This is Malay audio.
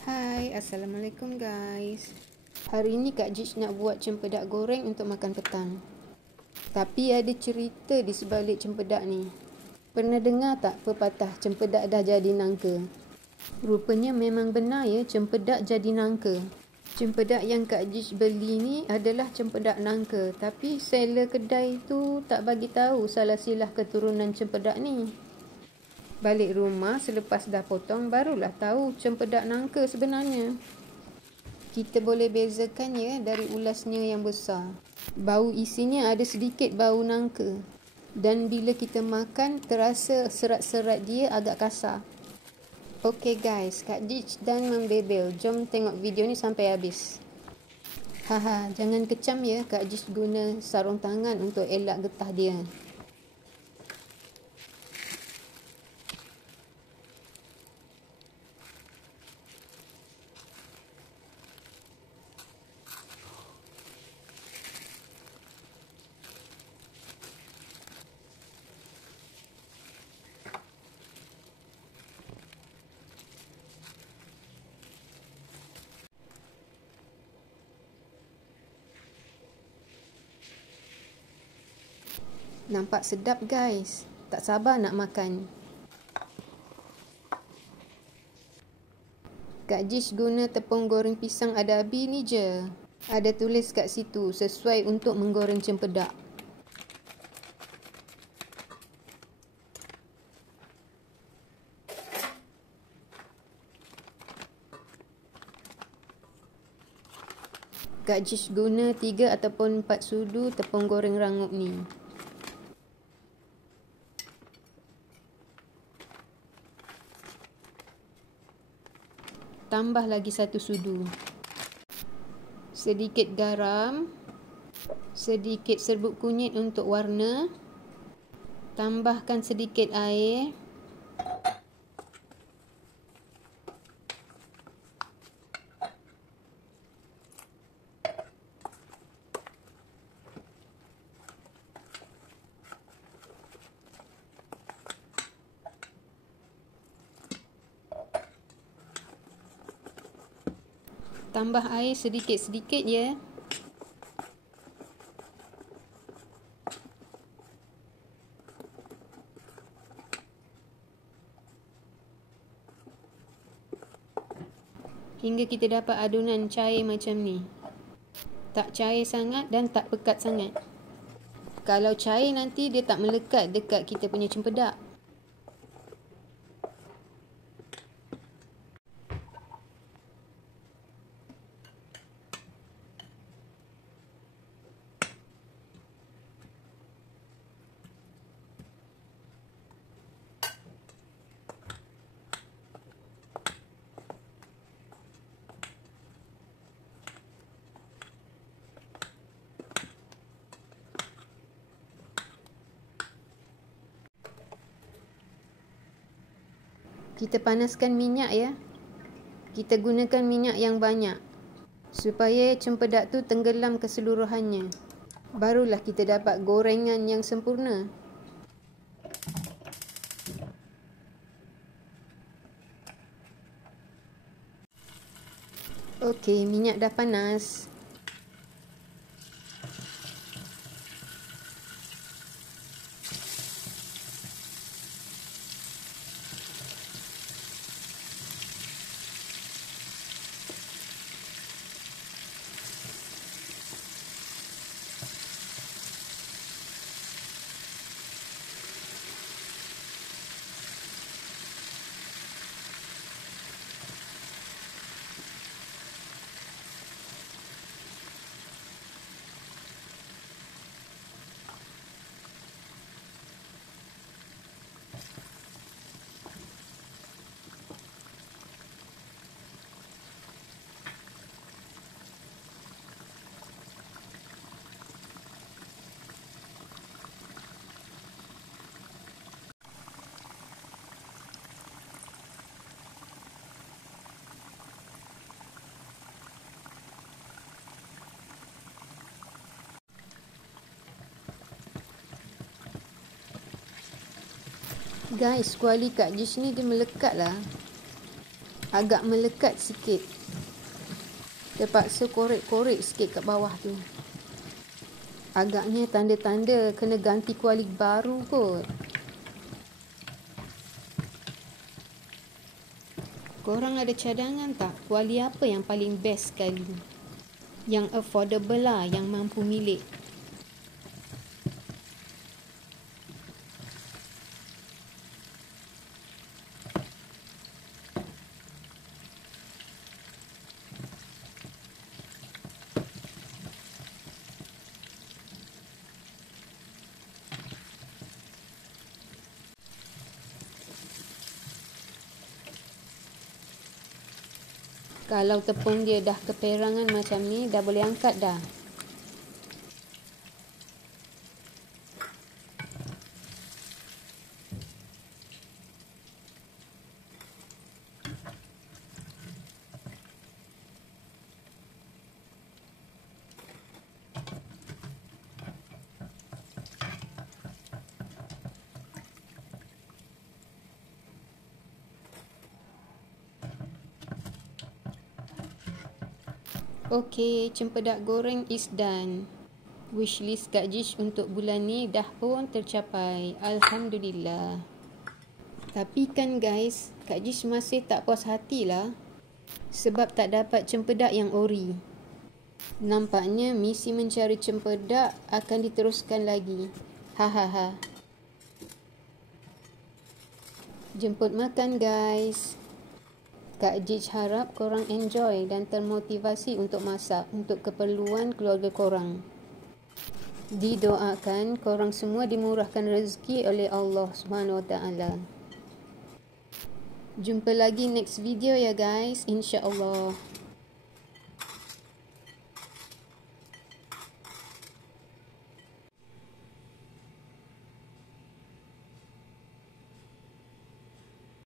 Hai, Assalamualaikum guys. Hari ni Kak Jij nak buat cempedak goreng untuk makan petang. Tapi ada cerita di sebalik cempedak ni. Pernah dengar tak pepatah cempedak dah jadi nangka? Rupanya memang benar ya, cempedak jadi nangka. Cempedak yang Kak Jij beli ni adalah cempedak nangka. Tapi seller kedai tu tak bagi tahu salah silah keturunan cempedak ni. Balik rumah selepas dah potong barulah tahu cempedak nangka sebenarnya. Kita boleh bezakan ya dari ulasnya yang besar. Bau isinya ada sedikit bau nangka. Dan bila kita makan terasa serat-serat dia agak kasar. Okey guys, Kak Jij dan membebel. Jom tengok video ni sampai habis. Haha, jangan kecam ya, Kak Jij guna sarung tangan untuk elak getah dia. Nampak sedap guys. Tak sabar nak makan. Kak Jij guna tepung goreng pisang adabi ni je. Ada tulis kat situ sesuai untuk menggoreng cempedak. Kak Jij guna 3 ataupun 4 sudu tepung goreng rangup ni. Tambah lagi 1 sudu. Sedikit garam. Sedikit serbuk kunyit untuk warna. Tambahkan sedikit air. Tambah air sedikit-sedikit ya. Hingga kita dapat adunan cair macam ni. Tak cair sangat dan tak pekat sangat. Kalau cair nanti dia tak melekat dekat kita punya cempedak. Kita panaskan minyak ya. Kita gunakan minyak yang banyak supaya cempedak tu tenggelam keseluruhannya. Barulah kita dapat gorengan yang sempurna. Okey, minyak dah panas. Guys, kuali Kak Jij ni dia melekat lah. agak melekat sikit. Terpaksa korek-korek sikit kat bawah tu. Agaknya tanda-tanda kena ganti kuali baru kot. Korang ada cadangan tak? Kuali apa yang paling best sekali? Yang affordable lah, yang mampu milik. Kalau tepung dia dah keperangan macam ni, dah boleh angkat dah. Okey, cempedak goreng is done. Wishlist Kak Jish untuk bulan ni dah pun tercapai. Alhamdulillah. Tapi kan guys, Kak Jish masih tak puas hati lah. Sebab tak dapat cempedak yang ori. Nampaknya misi mencari cempedak akan diteruskan lagi. Hahaha. Jemput makan guys. Kak Jish harap korang enjoy dan termotivasi untuk masak untuk keperluan keluarga korang. Didoakan korang semua dimurahkan rezeki oleh Allah SWT. Jumpa lagi next video ya guys, insya-Allah.